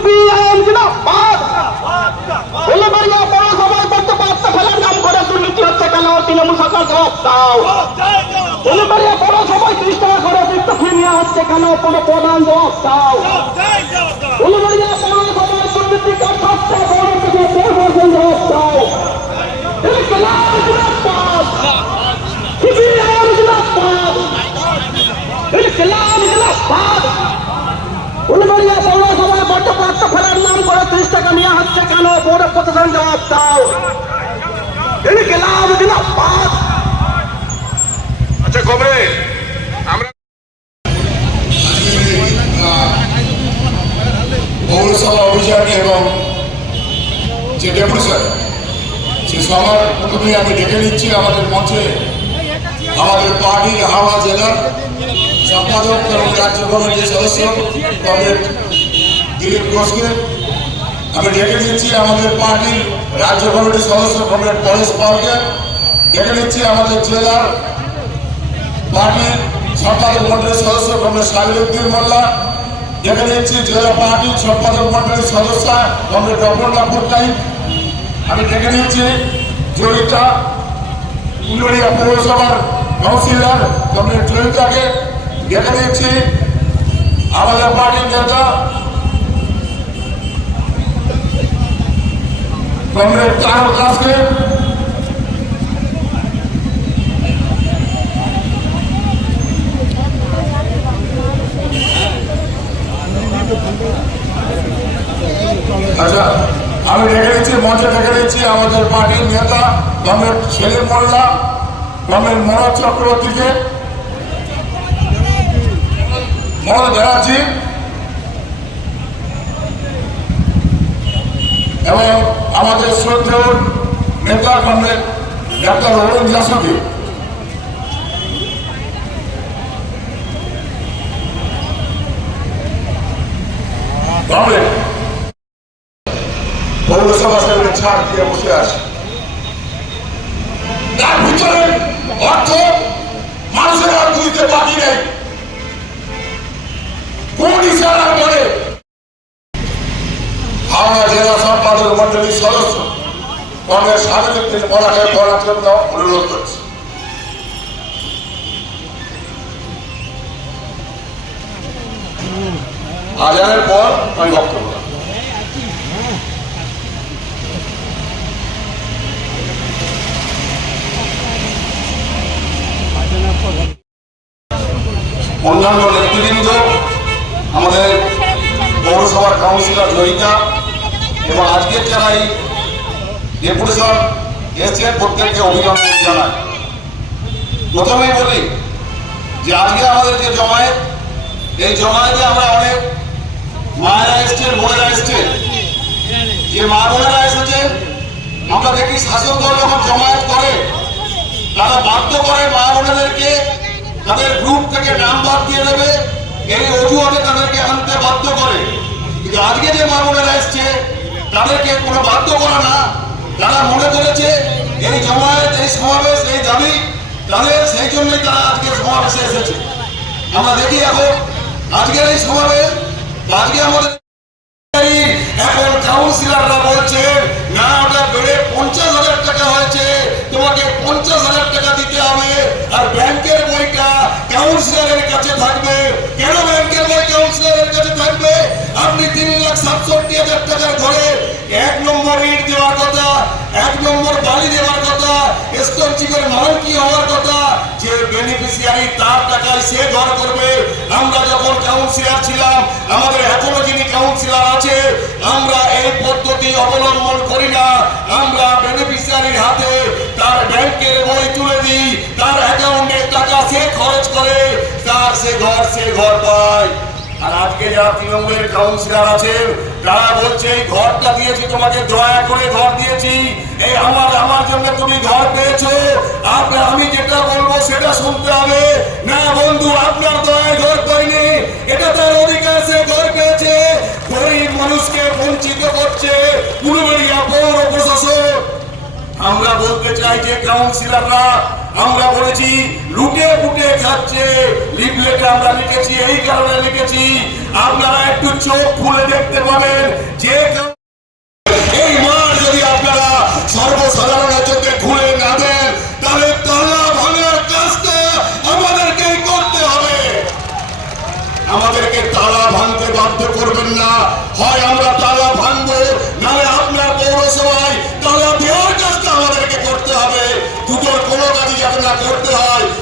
বিবি IMC না পাঁচ বলে ভাই আপনারা সবাই করতে পাঁচটা ফেলার নাম করে দুর্নীতি হচ্ছে কেন তৃণমূল সরকার জবাব দাও বলে ভাই আপনারা সবাই ত্রিশ টাকা করে বৃত্তফি নেওয়া হচ্ছে কেন কোনো প্রধান জবাব দাও বলে ভাই আপনারা সবাই দুর্নীতি করতে বড় থেকে দেড় বছর জবাব দাও What about you? পৌরসভায় বর্জ্যপ্রাপ্ত ফেলার নাম করে ত্রিশ টাকা নেওয়া হচ্ছে কেন? বোর্ড প্রশাসন জবাব দাও। ইনকলাব জিন্দাবাদ আচ্ছা কবে? আমরা পৌরসভা অভিযান এবং যে ডেপুটেশন সে সবার প্রথমে আমি ডেকে নিচ্ছি আমাদের মঞ্চে আমাদের পার্টির হাওড়া জেলার সম্পাদক এবং রাজ্য কমিটির সদস্য কমরেড দিলীপ ঘোষকে আমি ডেকে নিচ্ছি আমাদের পার্টির রাজ্য কমিটির সদস্য কমরেড পরেশ পালকে ডেকে নিচ্ছি আমাদের জেলার পার্টির সম্পাদক মন্ডলীর সদস্য কমরেড সাহিদুদ্দিন মোল্লা। ডেকে নিচ্ছি জেলা পার্টির সম্পাদক মন্ডলীর সদস্য কমরেড ডক্টর পট্টনাইক আমি ডেকে নিচ্ছি জয়িতা উলুড়িয়া পৌরসভার কাউন্সিলর কমরেড জয়িতাকে। ডেকে নিচ্ছি আমাদের পার্টির নেতা কমরেড তারক দাসকে আচ্ছা আমি ডেকে নিচ্ছি, মঞ্চে ডেকে নিচ্ছি আমাদের পার্টির নেতা কমরেড সেলিম মোল্লা কমরেড মনোজ চক্রবর্তীকে। মনোজ ব্যানার্জি। এবং আমাদের শ্রদ্ধেয় নেতা কমরেড ডাক্তার অরুণ জাসুকে। পৌরসভা করে হাওড়া জেলা সম্পাদক সদস্য, কংগ্রেস স্বাধীন পড়াকে পড়ার জন্য অনুরোধ করছে। আজানের পর আমি বক্তব্য অন্যান্য নেতৃবৃন্দ, আমাদের পৌরসভার কাউন্সিলর জয়িতা এবং আজকের যারা ডেপুটেশন এসছেন প্রত্যেককে অভিনন্দন জানাই প্রথমেই বলি যে আজকে আমাদের যে জমায়েত, এই জমায়েতে আমরা অনেক মায়েরা এসছেন, বোনেরা এসছেন। যে মা বোনেরা এসেছেন আমরা দেখি শাসক দল যখন জমায়েত করে, তারা বাধ্য করে মা বোনেদেরকে তাদের গ্রুপ থেকে নাম বাদ দিয়ে দেবে, এই অজুহাতে তাদেরকে আনতে বাধ্য করে। কিন্তু আজকে যে মা বোনেরা এসছে তাদেরকে কোনো বাধ্য করা না। তারা মনে করেছে, এই জমায়েত, এই সমাবেশ, এই দাবি, তাদের সেই জন্যই তারা আজকে সমাবেশে এসেছে। আমরা দেখি এখন, আজকের এই সমাবেশ, আজকে আমাদের এখন কাউন্সিলররা বলছেন না ওটা বেড়ে পঞ্চাশ হাজার টাকা হয়েছে তোমাকে পঞ্চাশ হাজার টাকা দিতে হবে আর ব্যাংকের বইটা কাউন্সিলরের কাছে থাকবে কেন ব্যাংকের বই কাউন্সিলরের কাছে থাকবে আপনি তিন লাখ সাতষট্টি হাজার টাকার ঘরে এক নম্বর ইট দেওয়ার কথা, এক নম্বর বালি দেওয়ার কথা স্তঞ্চি করে মালকি হওয়ার কথা, যে বেনিফিসিয়ারি তার টাকায় সে ঘর করবে। আমরা যখন কাউন্সিলর ছিলাম, আমাদের এখনও যিনি কাউন্সিলর আছে, আমরা এই পদ্ধতি অবলম্বন করি না। আমরা বেনিফিসিয়ারির হাতে যারা তৃণমূলের কাউন্সিলর আছেন, তারা বলছে, এই ঘরটা দিয়েছি, তোমাকে দয়া করে ঘর দিয়েছি। এই আমার আমার জন্য তুমি ঘর পেয়েছ। আপনার আমি যেটা বলব সেটা শুনতে হবে। না বন্ধু, আপনার দয়া ঘর পাইনি এটা তার অধিকার, সে ঘর পেয়েছে। গরিব মানুষকে বঞ্চিত করছে উলুবেড়িয়া পৌর প্রশাসন। আমরা বলতে চাই যে কাউন্সিলররা আমরা বলেছি লুটে ফুটে খাচ্ছে লিফলেটে আমরা লিখেছি, এই কারণে লিখেছি, আপনারা একটু চোখ খুলে দেখতে পাবেন, যে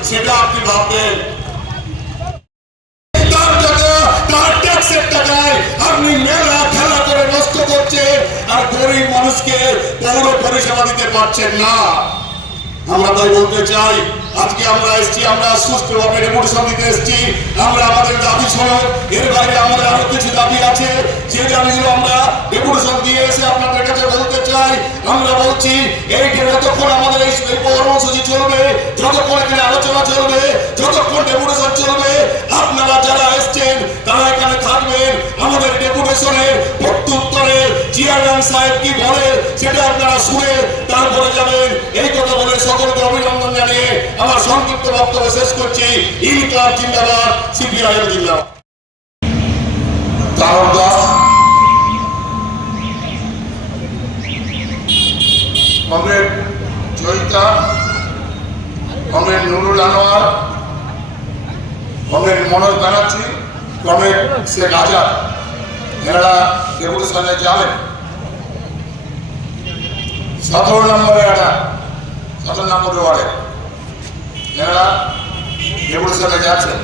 সেটা আপনি ভাববেন তার আমরা তাই আমরা এসেছি, আমরা সুস্থভাবে রেপুটেশন দিতে এসেছি। আমরা আমাদের দাবি সহ এর বাইরে আমাদের আরও কিছু দাবি আছে। যে দাবিগুলো আমরা রেপুটেশন দিয়ে এসে আমরা বলছি, এই যে যতক্ষণ আমাদের এই এই কর্মসূচি চলবে, যতক্ষণ এখানে আলোচনা চলবে, যতক্ষণ ডেপুটেশন চলবে, আপনারা যারা এসছেন, তারা এখানে থাকবেন। আমাদের ডেপুটেশনের প্রত্যুত্তরে চেয়ারম্যান সাহেব কি বলে, সেটা আপনারা শুনে তারপরে যাবেন। এই কথা বলে সকলকে অভিনন্দন জানিয়ে আমার সংক্ষিপ্ত বক্তব্য শেষ করছি। ইনকার জিন্দাবাদ, সিপিআইএম জিন্দাবাদ Tarak Das comrade Joyita comrade Nurul Anwar comrade Manoj Banerjee comrade Sheikh Azad এনারা ডেপুটেশনে যাবেন। সতেরো নম্বরে একটা সতেরো নম্বরে ওয়ার্ডে এনারা ডেপুটেশনে যাচ্ছেন।